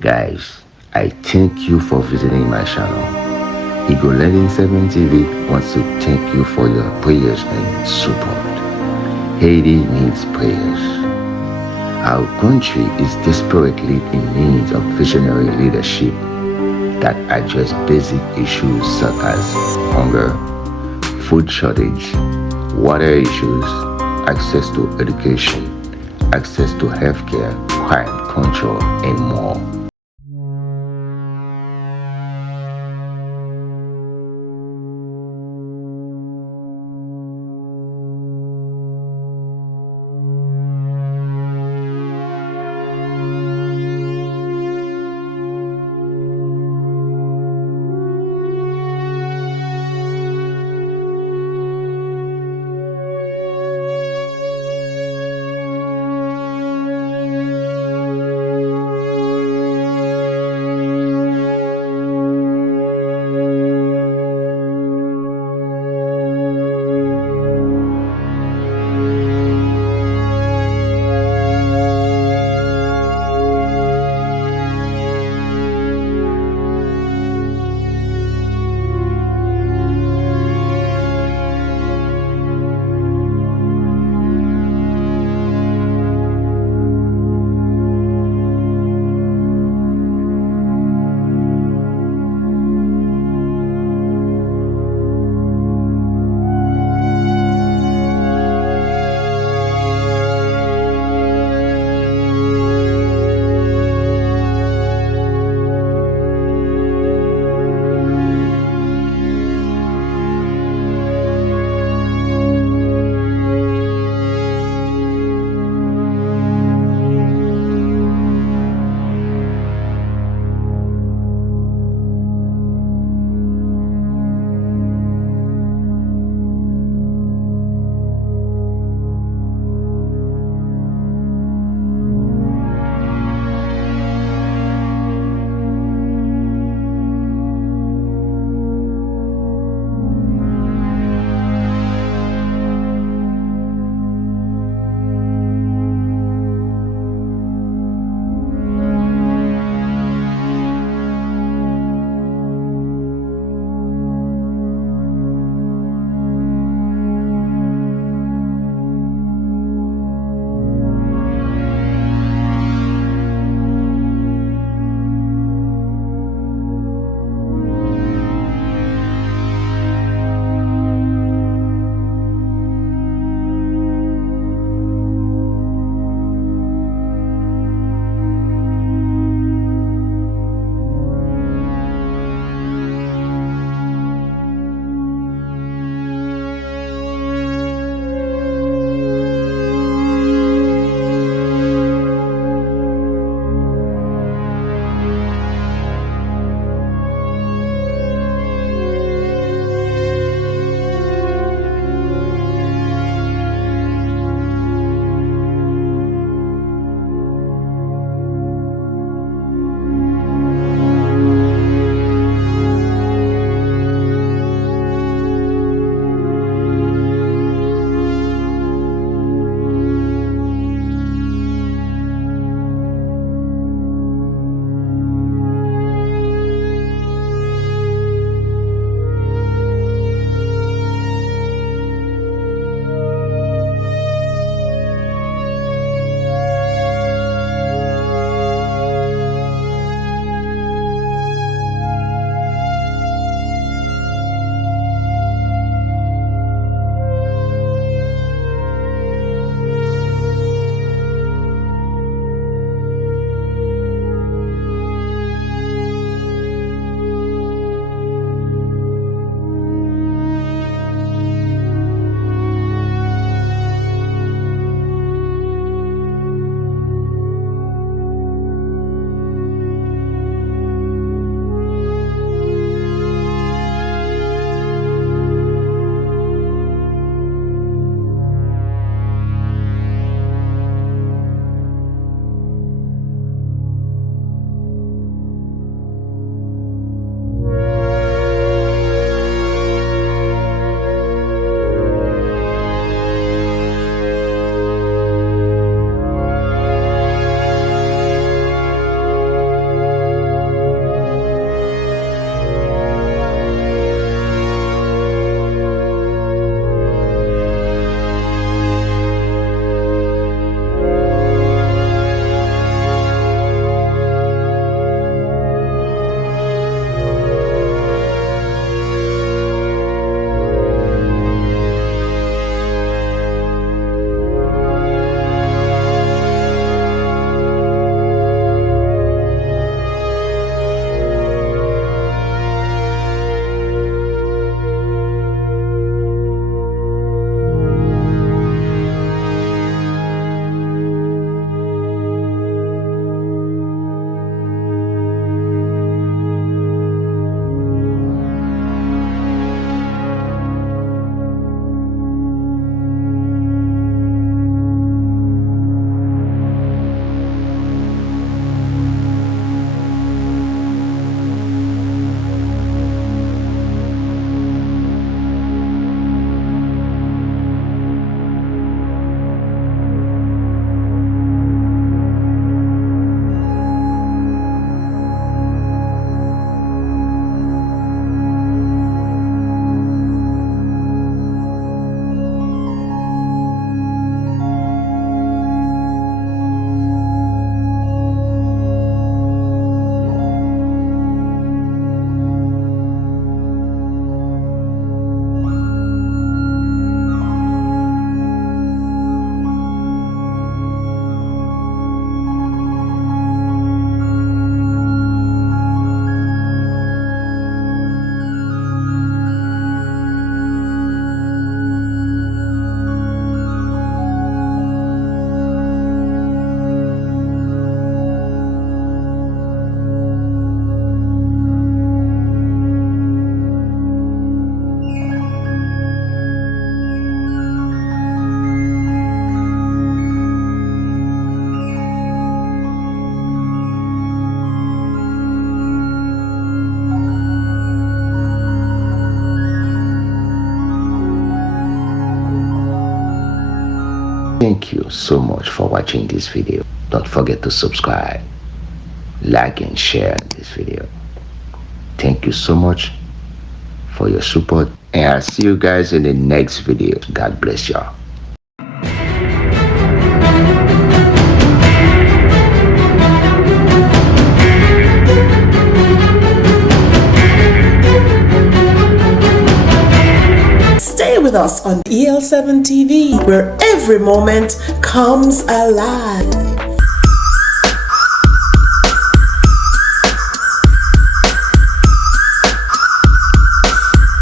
Guys, I thank you for visiting my channel. Eagle Landing 7 TV wants to thank you for your prayers and support. Haiti needs prayers. Our country is desperately in need of visionary leadership that address basic issues such as hunger, food shortage, water issues, access to education, access to healthcare, crime control, and more. Thank you so much for watching this video. Don't forget to subscribe, like and share this video. Thank you so much for your support, and I'll see you guys in the next video. God bless y'all. Stay with us on EL7 TV, where every moment comes alive.